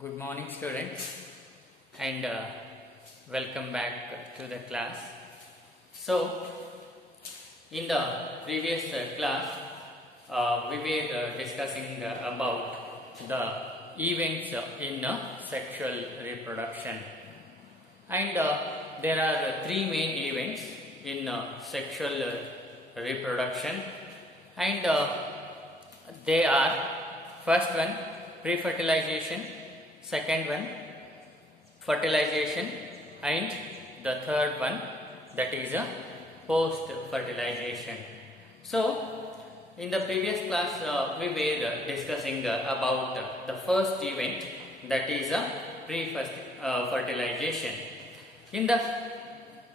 Good morning, students, and welcome back to the class. So, in the previous class, we were discussing about the events in sexual reproduction, and there are three main events in sexual reproduction, and they are: first one, pre-fertilization; second one, fertilization; and the third one, that is a post-fertilization. So, in the previous class, we were discussing about the first event, that is a pre-fertilization. In the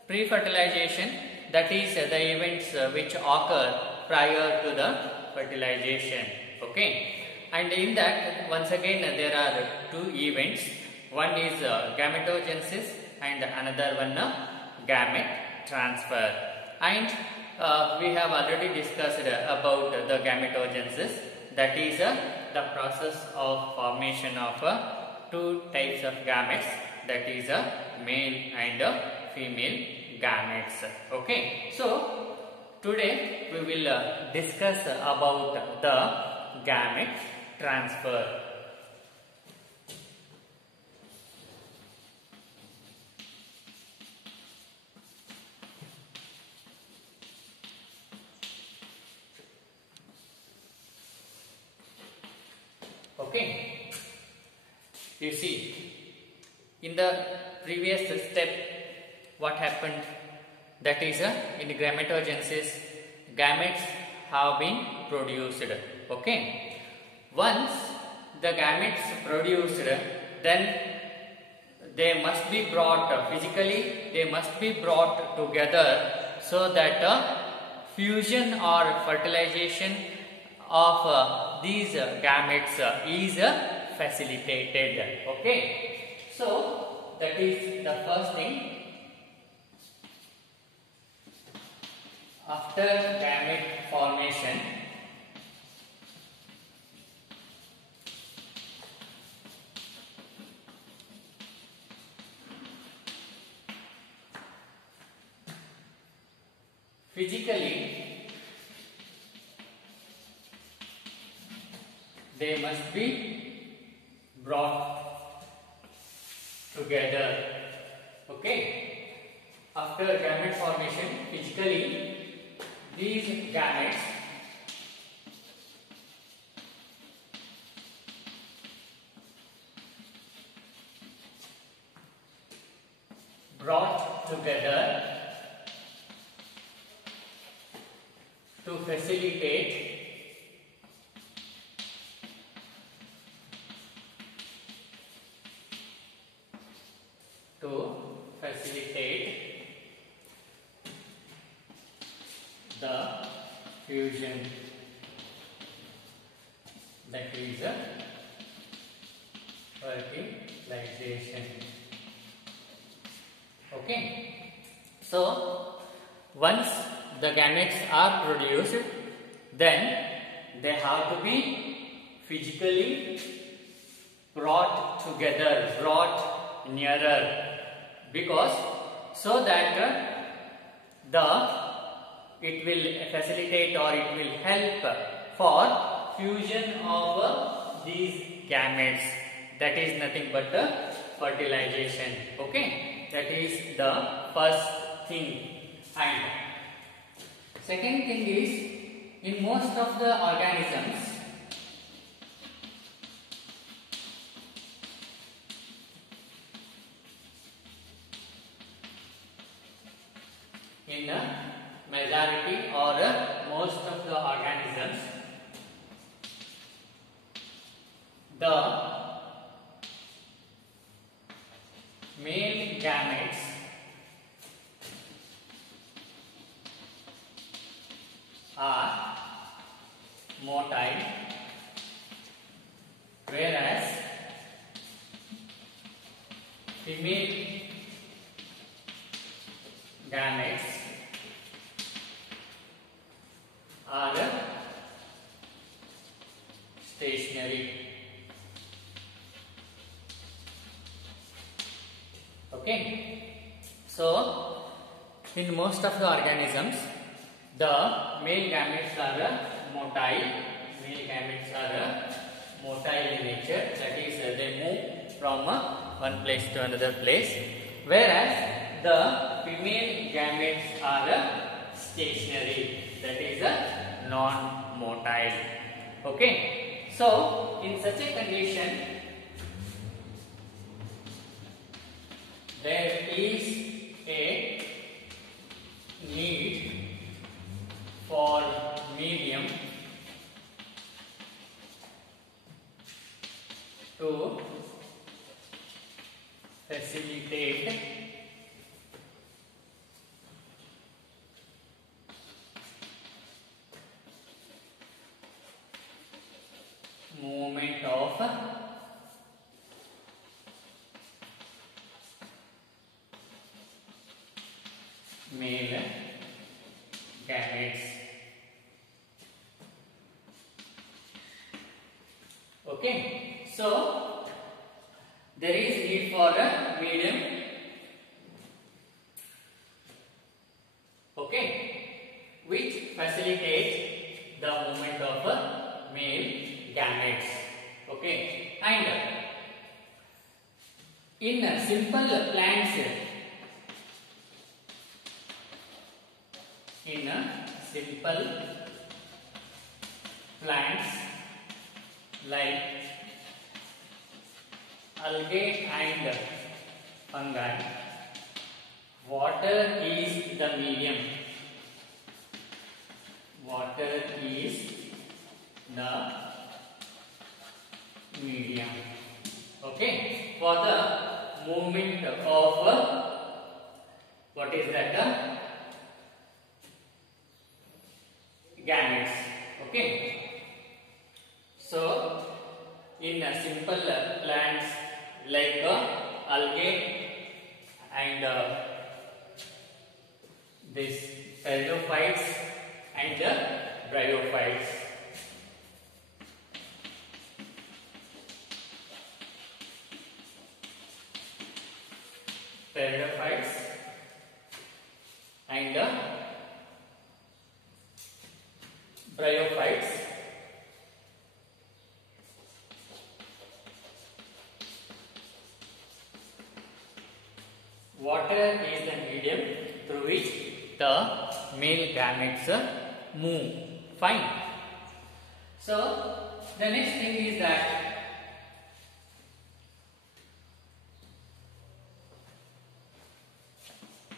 pre-fertilization, that is the events which occur prior to the fertilization. Okay. And in that, once again, there are two events. One is gametogenesis and another one gamete transfer. And we have already discussed about the gametogenesis. That is the process of formation of two types of gametes. That is male and female gametes. Okay. So today we will discuss about the gamete transfer. Okay, you see, in the previous step, what happened? That is in gametogenesis, gametes have been produced. Okay. Once the gametes produced, then they must be brought physically, they must be brought together so that fusion or fertilization of these gametes is facilitated. Okay. So that is the first thing. After gamete formation, physically, they must be brought together. Okay. After gamete formation, physically, these gametes brought together to facilitate the fusion, that is fertilization. Okay. So once the gametes are produced, then they have to be physically brought together, brought nearer, because so that it will facilitate or it will help for fusion of these gametes. That is nothing but the fertilization. Okay, that is the first thing. And second thing is, in most of the organisms, in a majority or most of the organisms, the male gametes are motile, whereas female gametes are stationary. Okay. So in most of the organisms, the male gametes are motile. Male gametes are motile in nature. That is, they move from one place to another place. Whereas the female gametes are stationary. That is non-motile. Okay. So in such a condition, there is a need for medium to facilitate movement of male gametes. Okay, so there is need for a medium, okay, which facilitates the movement of male gametes. Okay, and in simple plants, like algae and fungi, water is the medium. Water is the medium. Okay, for the movement of what is that? Gametes. Okay. So in simple plants like algae and this pteridophytes and bryophytes. Pteridophytes and bryophytes. Water is the medium through which the male gametes move. Fine. So the next thing is that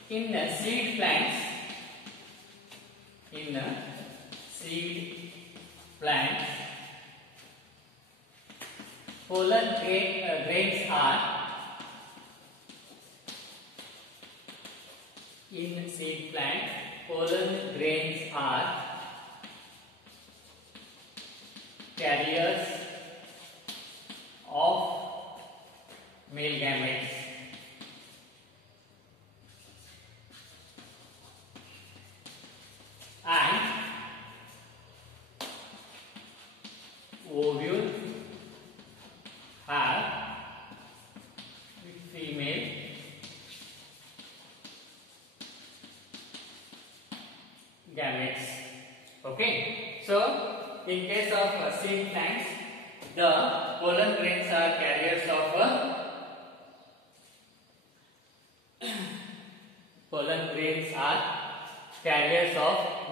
in seed plants, pollen grains are in seed plant, pollen grains are carriers of male gametes. And ovule have female gametes. Okay, so in case of seed plants, the pollen grains are carriers of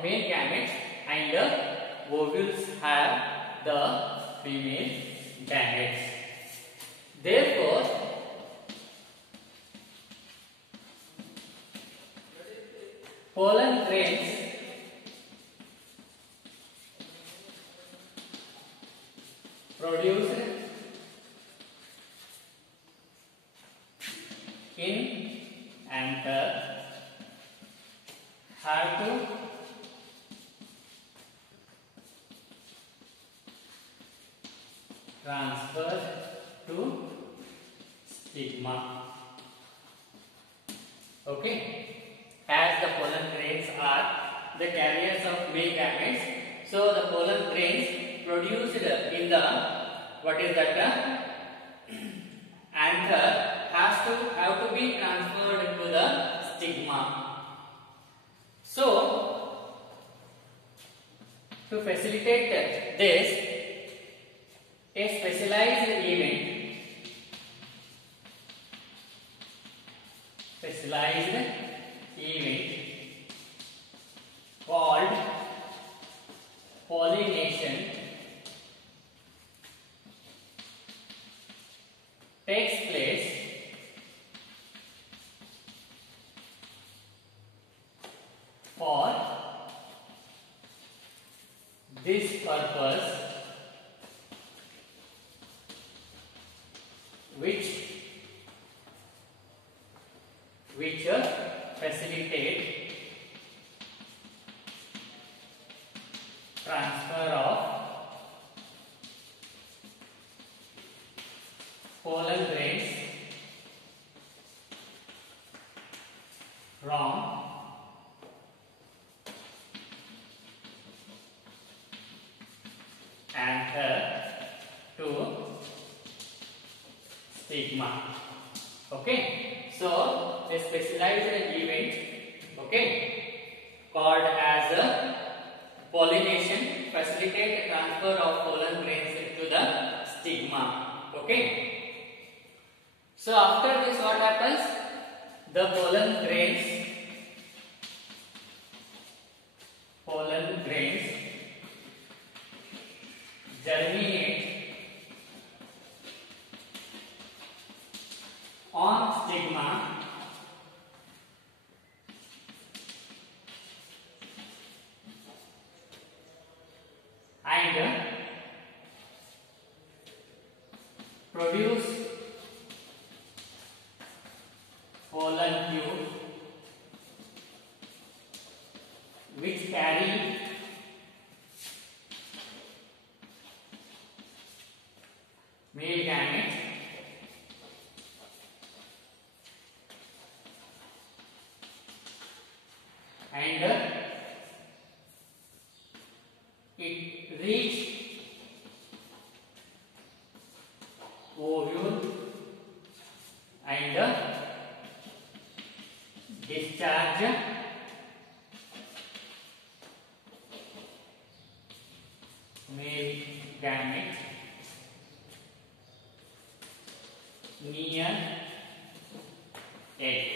male gametes, and ovules have the female gametes. Therefore, pollen grains produced in anther have to transfer to stigma. Okay, as the pollen grains are the carriers of male gametes, so the pollen grains produced in the anther have to be be transferred to the stigma. So, to facilitate this, a specialized event called pollination takes place for this purpose, which facilitate transfer of pollen grains from anther to stigma. Okay, so a specialized event, okay, called as a pollination facilitate transfer of pollen grains to the stigma. Okay, so after this what happens? The pollen grains germinate on stigma and produce pollen tube which carry male gametes and it reach ovule and discharge male gamete near egg.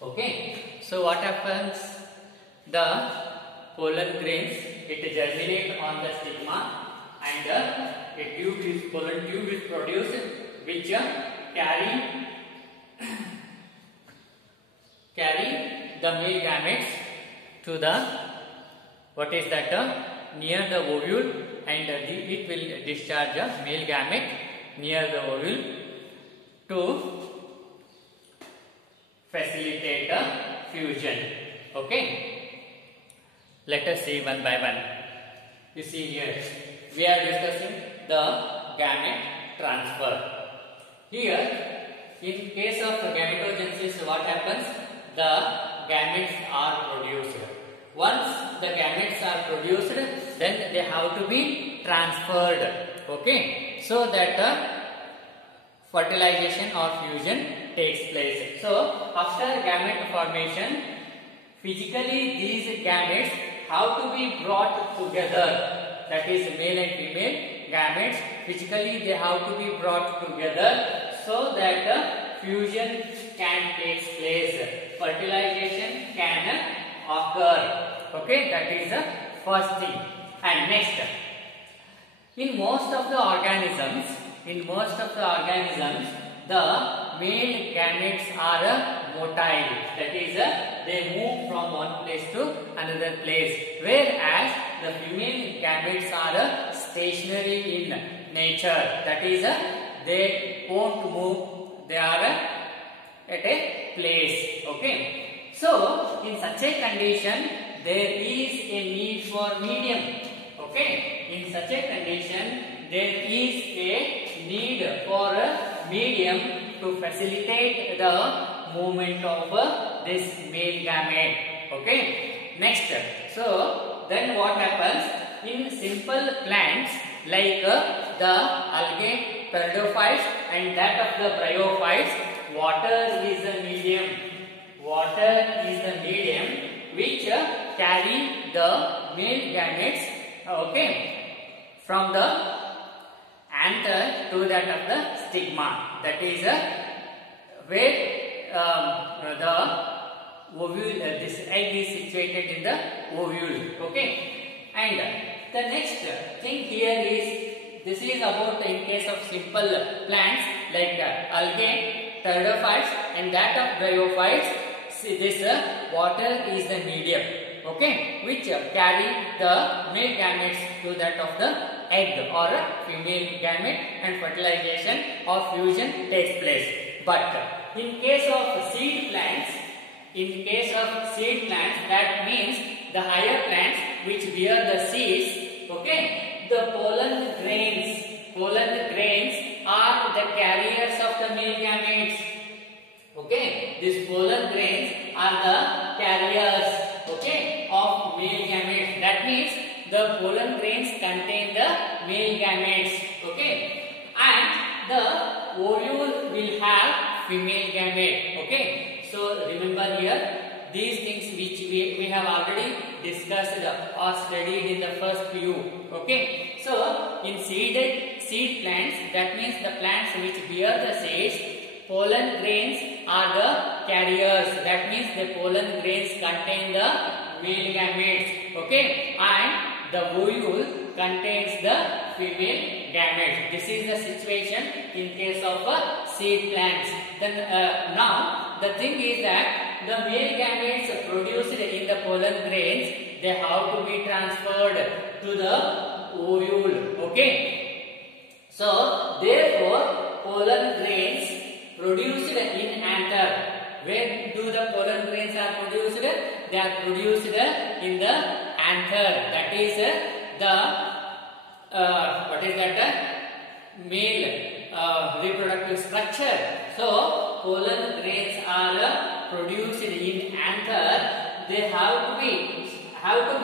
Okay, so what happens? The pollen grains, it germinate on the stigma and a pollen tube is produced which carry the male gametes to the, what is that, near the ovule, and it will discharge a male gamete near the ovule to facilitate a fusion. Okay, let us see one by one. You see here we are discussing the gamete transfer. Here in case of gametogenesis, what happens? The gametes are produced. Once the gametes are produced, then they have to be transferred. Okay, so that fertilization or fusion takes place. So after gamete formation, physically these gametes have to be brought together. That is male and female gametes. Physically they have to be brought together so that fusion can take place. Fertilization can occur. Okay, that is the first thing. And next, in most of the organisms, the male gametes are motile. That is, they move from one place to another place. Whereas the female gametes are stationary in nature. That is, they won't move. They are at a place. Okay. So in such a condition, there is a need for medium. Okay. In such a condition, there is a need for a medium to facilitate the movement of this male gamete. Okay. Next. So then what happens in simple plants like the algae pteridophytes and that of the bryophytes, water is the medium. Water is the medium which carry the male gametes, from the anther to that of the stigma. That is where the ovule, this egg is situated in the ovule. Okay, and the next thing here is, this is about in case of simple plants like algae, pteridophytes and that of bryophytes. See, this water is the medium, which carry the male gametes to that of the egg or female gamete, and fertilization or fusion takes place. But in case of seed plants, that means the higher plants which bear the seeds, the pollen grains are the carriers of the male gametes. These pollen grains are the carriers, of male gametes. That means the pollen grains contain the male gametes, and the ovule will have female gamete. So remember here, these things which we have already discussed or studied in the first view. So in seed plants, that means the plants which bear the seeds, pollen grains are the carriers. That means the pollen grains contain the male gametes, and the ovule contains the female gametes. This is the situation in case of seed plants. Then now the thing is that the male gametes produced in the pollen grains, they have to be transferred to the ovule. So therefore pollen grains produced in anther. Where do the pollen grains are produced? They are produced in the anther. That is male reproductive structure. So pollen grains are produced in anther. They have to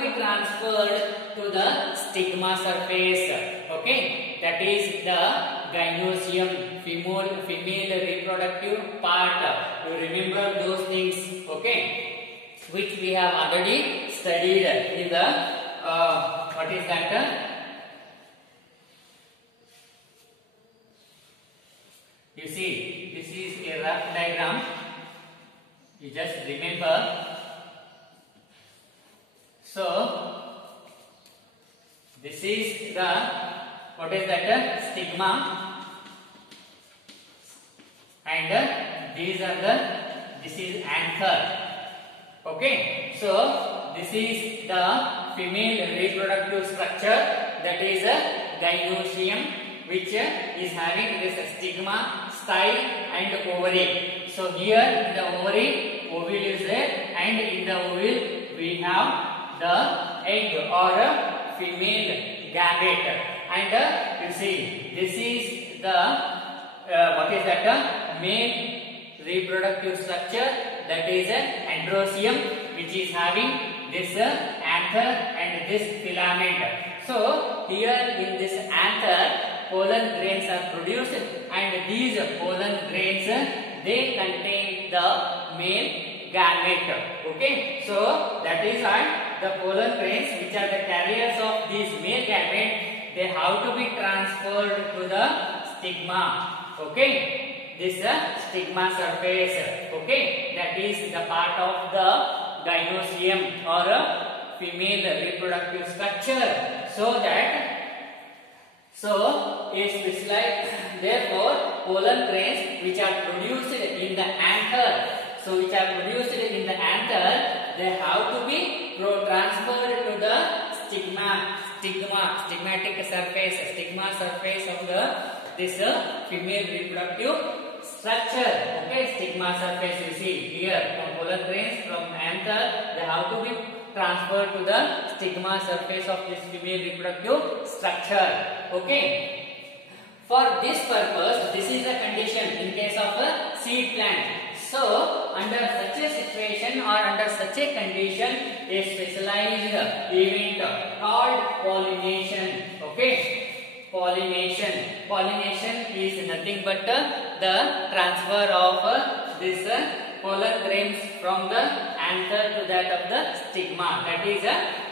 be transferred to the stigma surface. That is the gynosium, female reproductive part. You remember those things, which we have already studied in the you see, this is a rough diagram. You just remember. So this is the stigma, and this is anther. So this is the female reproductive structure, that is a gynosium, which is having this stigma, style and ovary. So here in the ovary, ovule is there, and in the ovule we have the egg or female gamete. And you see, this is the male reproductive structure, that is androsium, which is having this anther and this filament. So here in this anther, pollen grains are produced, and these pollen grains, they contain the male gamete. So that is why the pollen grains, which are the carriers of these male gamete, they have to be transferred to the stigma. This stigma surface. That is the part of the gynosium or female reproductive structure. So a specialized, therefore pollen grains which are produced in the anther. So which are produced in the anther, they have to be transferred to the stigmatic surface of this female reproductive structure. Stigma surface, you see here, from pollen grains from anther, they have to be transferred to the stigma surface of this female reproductive structure. For this purpose, this is the condition in case of a seed plant. So under such a situation or under such a condition, a specialized event called pollination. pollination. Pollination is nothing but the transfer of this pollen grains from the anther to that of the stigma. That is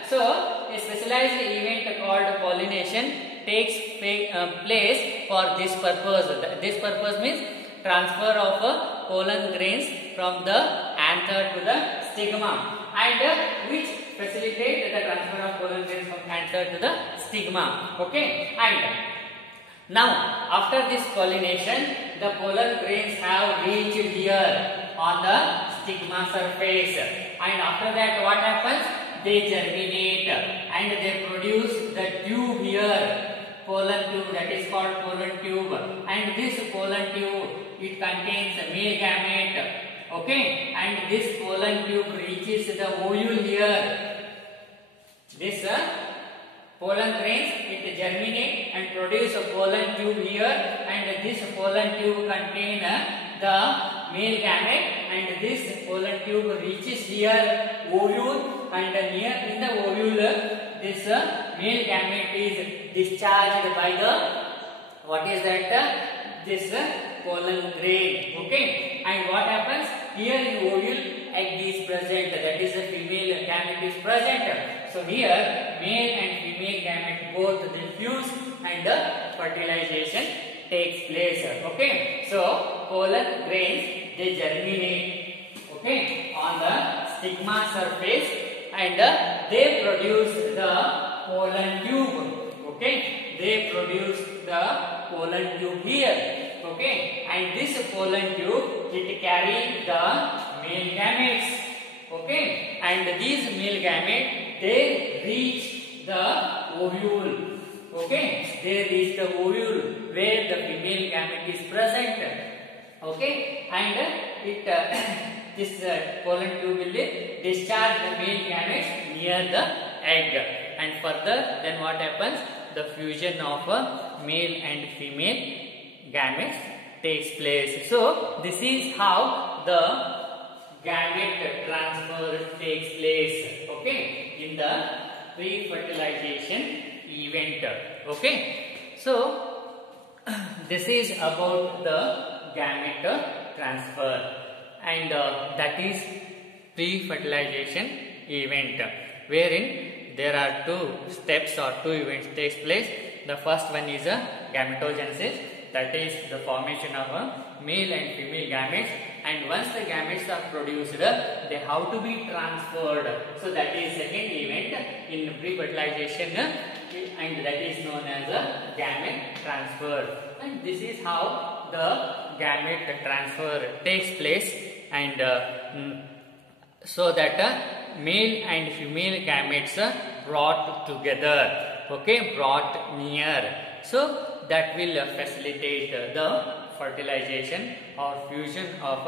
so a specialized event called pollination takes place for this purpose. This purpose means transfer of pollen grains from the anther to the stigma, and which facilitate the transfer of pollen grains from anther to the stigma. Okay, and now after this pollination, the pollen grains have reached here on the stigma surface, and after that what happens? They germinate and they produce the tube here, pollen tube, that is called pollen tube, and this pollen tube, it contains a male gamete. Okay, and this pollen tube reaches the ovule here. This pollen grains, it germinate and produce a pollen tube here, and this pollen tube contain the male gamete, and this pollen tube reaches here ovule, and near in the ovule this male gamete is discharged by the what is that this pollen grain. Okay, and what happens here in ovule, egg is present, that is the female gamete is present. So here male and female gamete both they fuse and fertilization takes place. Okay, so pollen grains they germinate, okay, on the stigma surface, and they produce the pollen tube. Okay, they produce the pollen tube here. Okay, and this pollen tube it carry the male gametes. Okay, and these male gametes they reach the ovule. Okay, they reach the ovule where the female gamete is present. Okay, and it this pollen tube will discharge the male gametes near the egg, and further then what happens? The fusion of male and female gametes takes place. So this is how the gamete transfer takes place. Okay, in the pre-fertilization event. Okay, so this is about the gamete transfer, and that is pre-fertilization event, wherein there are two steps or two events takes place. The first one is a gametogenesis, that is the formation of a male and female gametes, and once the gametes are produced they have to be transferred. So that is second event in pre-fertilization, and that is known as a gamete transfer, and this is how the gamete transfer takes place, and so that male and female gametes are brought together, okay, brought near, so that will facilitate the fertilization or fusion of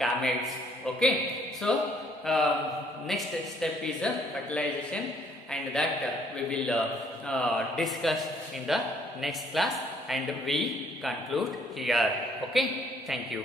gametes. Okay, so next step is fertilization, and that we will discuss in the next class, and we conclude here. Okay, thank you.